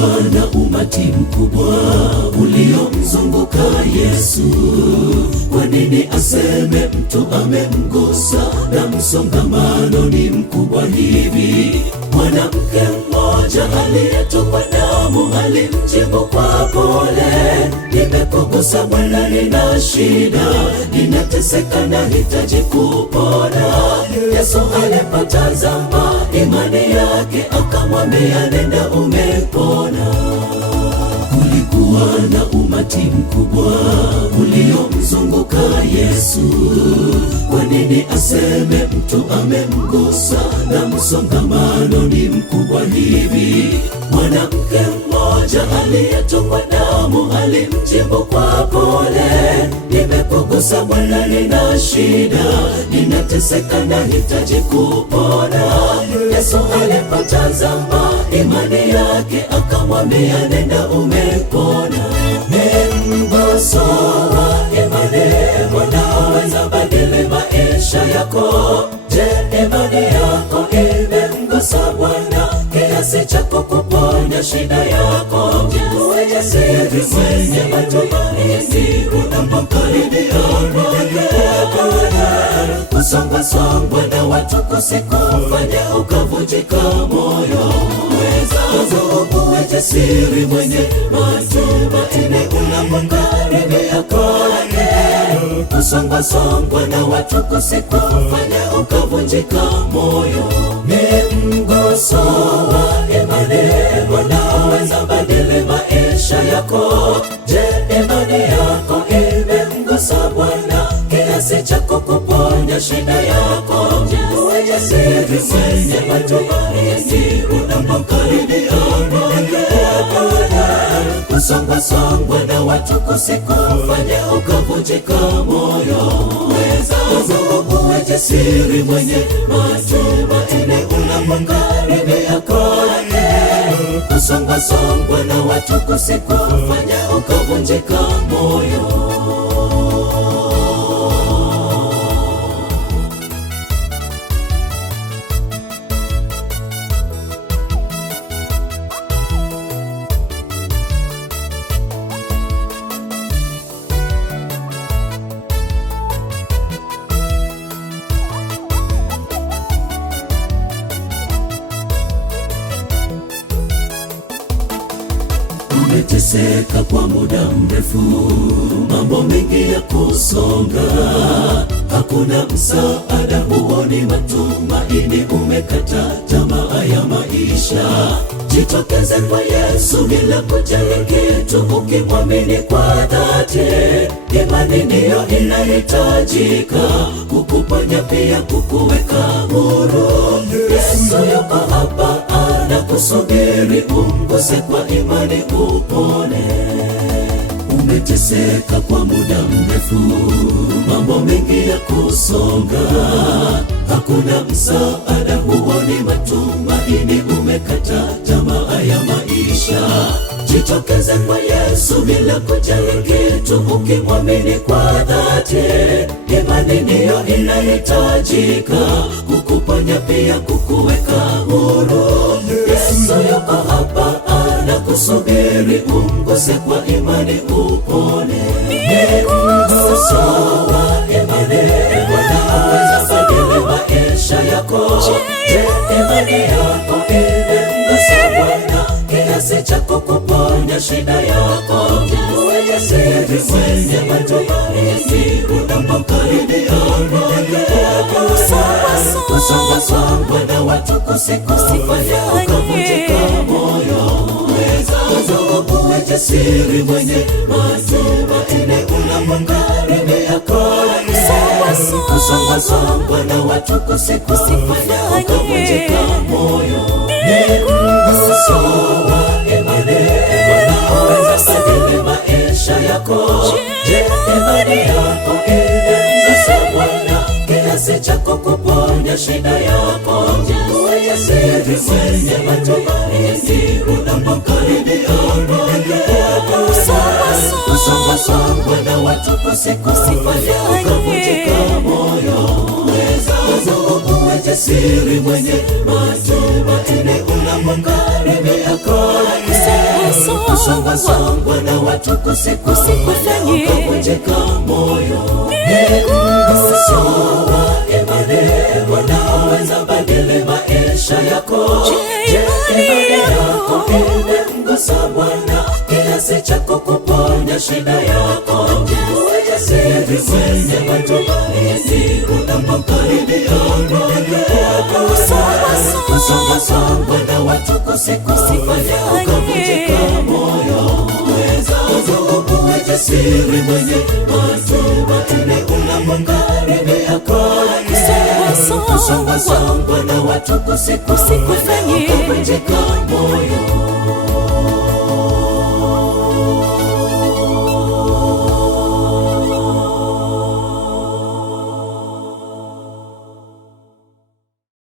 Kulikuwa na umati mkubwa uliomzunguka Yesu. Kwa nini aseme mtu amemgusa na msongamano ni mkubwa hivi? Mwanamke mmoja aliyetokwa damu alimjibu kwa pole, nimekugusa Bwana, nina shida, ninateseka, nahitaji kupona. Yesu alipotazama imani yake akamwambia, nenda, umepona. Kulikuwa na umati mkubwa uliomzunguka Yesu. Kwa nini aseme mtu amemgusa na msongamano ni mkubwa hivi? Mwanamke mmoja aliyetokwa damu alimjibu kwa pole, nimekugusa Bwana, nina shida, ninateseka, nahitaji kupona. Yesu alipotazama imani yake akamwambia, nenda, umepona. Ni mguso wa imani unaoweza badili maisha yako. Je, imani yako imemgusa Bwana kiasi cha kukuponya shida yako? Uwe jasiri mwenye matumaini unapomkaribia kusongwa na watu kusikufanya ukavunjika moyo. Uwe jasiri mwenye matumaini unapomkaribia kusongwa na watu kusikufanya ukavunjika moyo. Ni mguso wa imani unaoweza badili maisha yako. Je, imani yako imemgusa Bwana kiasi cha kukuponya shida yako? Uwe jasiri mwenye matumaini unapomkaribia kusongwa na watu kusikufanya ukavunjika moyo. Uwe jasiri mwenye matumaini unapomkaribia kusongwa na watu kusikufanya ukavunjika moyo. Umeteseka kwa muda mrefu, mambo mengi ya kusonga, hakuna msaada, huoni matumaini, umekata tamaa ya maisha. Jitokeze kwa Yesu bila kujali kitu, ukimwamini kwa dhati. Imani ndiyo inahitajika kukuponya, pia kukuweka huru. Yesu yuko hapa anakusubiri, umguse kwa imani upone. Umeteseka kwa muda mrefu, mambo mengi ya kusonga, hakuna msaada, huoni matumaini, umekata tamaa ya maisha. Jitokeze kwa Yesu bila kujali kitu, ukimwamini kwa dhati. Imani ndiyo inahitajika kukuponya, pia kukuweka huru. Yesu yuko hapa anakusubiri, umguse kwa imani upone. Ni mguso wa imani unaoweza badili maisha yako. Je, imani yako imemgusa Bwana kiasi cha kukuponya shida yako? Uwe jasiri mwenye matumaini unapomkaribia kusongwa na watu kusikufanya ukavunjika moyo. Uwe jasiri mwenye matumaini unapomkaribia kusongwa na watu kusikufanya ukavunjika moyo. Ni mguso wa imani unaoweza badili maisha yako. Je, imani yako imemgusa Bwana kiasi cha kukuponya shida yako? Uwe jasiri mwenye matumaini unapomkaribia kusongwa na watu kusikufanya ukavunjika moyo. Uwe jasiri mwenye matumaini unapomkaribia kusongwasongwa na watu kusikufanye ukavunjika moyo. Mguso wa imani unaoweza badili maisha yako. Je, imani yako imemgusa Bwana kiasi cha kukuponya shida yako? Uwe jasiri kwenye matumaini unapokaribia Bwana. Kusongwasongwa na watu kusikufanye ukavunjika moyo. Uwe jasiri mwenye matumaini unapokaribia Bwana. Kusongwasongwa na watu kusikufanye ukavunjika moyo.